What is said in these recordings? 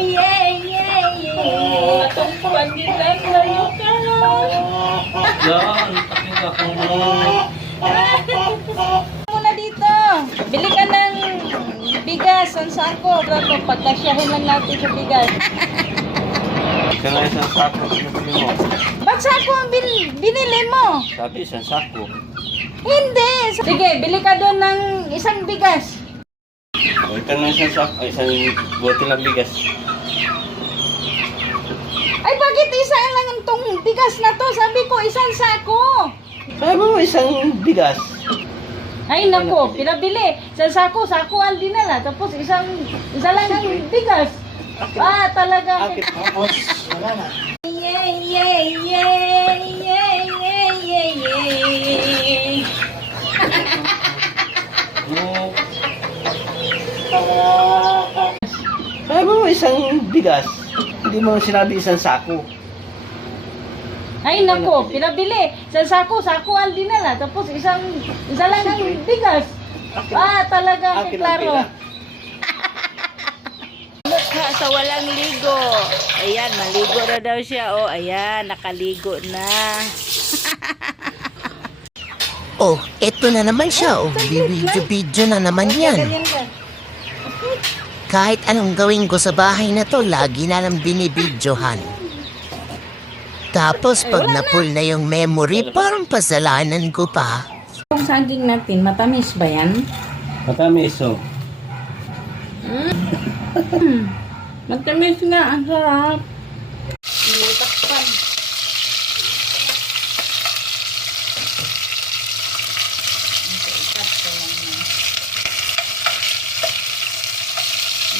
yeah, yeah, yeah. Atong pandilan layo ka. Yan, takin ako mo. Muna dito. Bili ka ng bigas, ang sako. Pero pagkasyahin lang natin sa bigas. Ika na isang sako, pinapili mo. Ba't sako ang binili mo? Sabi, isang sako. Hindi. Sige, bili ka doon ng isang bigas. O, ika na isang sako, isang bote lang bigas. Ay, bakit isa lang itong bigas na to? Sabi ko, isang sako. Sabi mo, isang bigas. Ay, nako, pinabili. Isang sako, sakuan dinala. Tapos isa lang ang bigas. Ah, talaga. Yeah, yeah, yeah, yeah, yeah, yeah, yeah. Sabi mo, isang bigas. Hindi mo sinabi isang sako. Ay, nako, pinabili. Isang sako, sakuan dinala. Tapos isa lang ang bigas. Ah, talaga, klaro. Mukha sa walang ligo. Ayan, maligo na daw siya. Oh, ayan, nakaligo na. Oh, eto na naman siya. Oh, video na naman yan. Ganyan ka. Kahit anong gawin ko sa bahay na to, lagi na lang binibidyohan. Tapos pag na-pull na yung memory, parang pasalanan ko pa. Yung saging natin, matamis ba yan? Matamis, oh. Matamis nga, ang sarap. Takpan.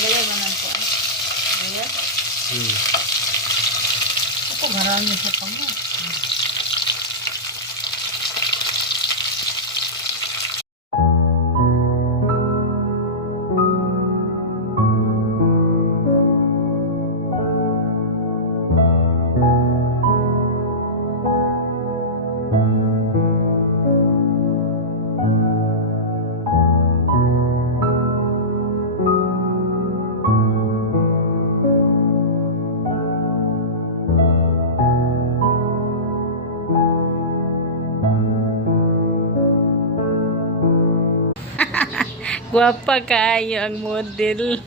Gaya mo lang po. Gaya? Ako, marami sa pamo. Guwapa kayo ang model.